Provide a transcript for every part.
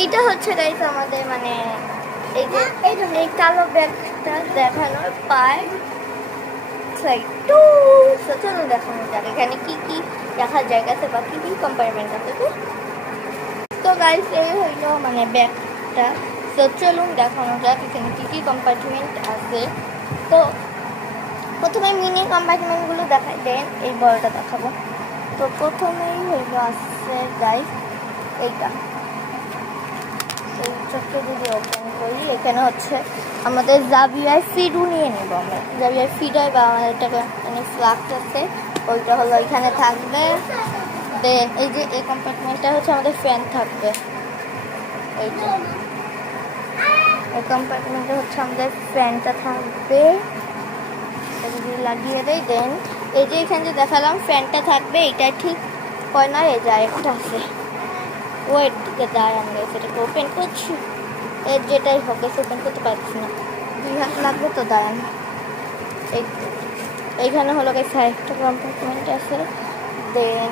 এইটা হচ্ছে গাইস আমাদের মানে এই যে এই কালো ব্যাগটা দেখানোর পায় টু। চলো দেখানো যাক এখানে কি কি রাখার জায়গা আছে বা কি কি কম্পার্টমেন্ট আছে। তো গাইস এই হইলো মানে ব্যাগটা। তো চলুন দেখানো যাক এখানে কি কি কম্পার্টমেন্ট আছে। তো প্রথমে মিনি কম্পার্টমেন্টগুলো দেখাই, দেন এই বড়টা দেখাবো। তো প্রথমেই হইলো আছে গাইস এইটা। এই চোখটা যদি ওপেন করি এখানে হচ্ছে আমাদের জাভিয়ার ফিডও নিয়ে নেবো আমরা। জাভিয়ার ফিড হয় বা আমাদের এটাকে মানে ফ্লাক্স আছে ওইটা হলো এখানে থাকবে। দেন এই যে এই কম্পার্টমেন্টটা হচ্ছে আমাদের ফ্যান থাকবে। এইটা এই কম্পার্টমেন্টে হচ্ছে আমাদের ফ্যানটা থাকবে, যদি লাগিয়ে দেয়। দেন এই যে এখানে যে দেখালাম ফ্যানটা থাকবে, এটা ঠিক কর্নার এই যে একটা আছে ওয়েট দিকে দাঁড়ান গেছে, এটাকে ওপেন করছি। এর যেটাই হোক ওপেন করতে পারছি না, 2 হাত লাগবে তো দাঁড়ান। এইখানে হলো গেছে একটা কম্পার্টমেন্ট আছে। দেন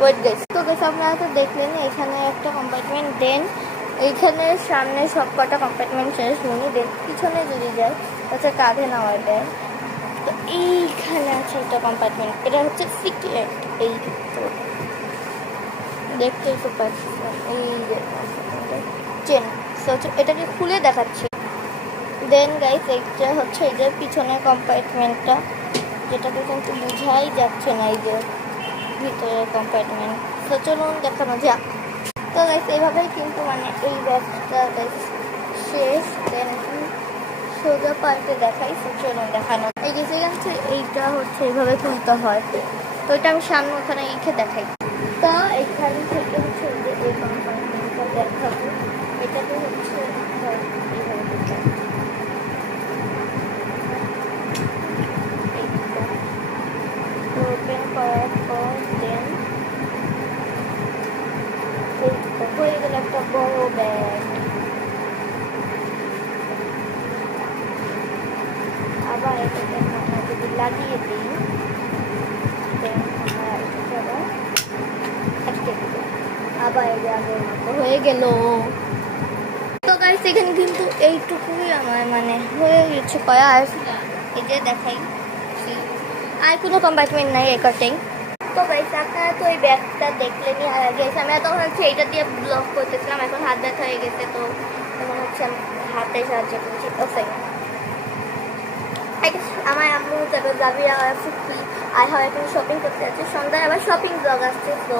ওয়েট গেছে তো গেছে আপনারা তো দেখলেন এখানে একটা কম্পার্টমেন্ট। দেন এইখানে সামনে সব কটা কম্পার্টমেন্ট শেষ হয়নি। দেন পিছনে যদি যায় হচ্ছে কাঁধে নেওয়ার ব্যাগ। তো এইখানে আছে একটা কম্পার্টমেন্ট, এটা হচ্ছে সিক্রেট। এই দেখতেই তো পাচ্ছি এই যে চেন, এটাকে খুলে দেখাচ্ছি। দেন গাইস এইটা হচ্ছে এই যে পিছনের কম্পার্টমেন্টটা, যেটাকে কিন্তু বোঝাই যাচ্ছে না এই যে ভিতরের কম্পার্টমেন্ট। তো চলুন দেখানো যাক। তো গাইস এইভাবেই কিন্তু মানে এই ব্যাগটা শেষ। দেন সোজা পাল্টে দেখাই। তো চলুন দেখানো এই যে হচ্ছে এইটা হচ্ছে এইভাবে খুলতে হয়। তো এটা আমি সামনে ওখানে লিখে দেখাই। তো এইখান থেকে হচ্ছে এই যে এই কম্পার্টমেন্টটা দেখাবো। এটাকে হচ্ছে ওপেন করার পর দেন হয়ে গেল একটা বড় ব্যাগ। আবার এটাকে আমরা যদি লাগিয়ে দিই দেন আমরা এটাকে আবার আটকে দিব, আবার এই যে আগের মতো হয়ে গেল। তো গাইস এখানে কিন্তু এইটুকুই আমার মানে হয়ে গেছে কয়া। আর এই যে দেখাই আর কোনো কম্পার্টমেন্ট নাই একটাই। তো গাইস আপনারা তো এই ব্যাগটা দেখলেনই। আর আগে আমি তখন হচ্ছে এইটা দিয়ে ব্লক করতেছিলাম, এখন হাত ব্যথা হয়ে গেছে তো এখন হচ্ছে আমি হাতে সাহায্য করছি। ওকে আমার আম্মু তারপর যাবি আর ফুপি আর হয় এখন শপিং করতে যাচ্ছে, সন্ধ্যায় আবার শপিং ব্লগ আসছে। তো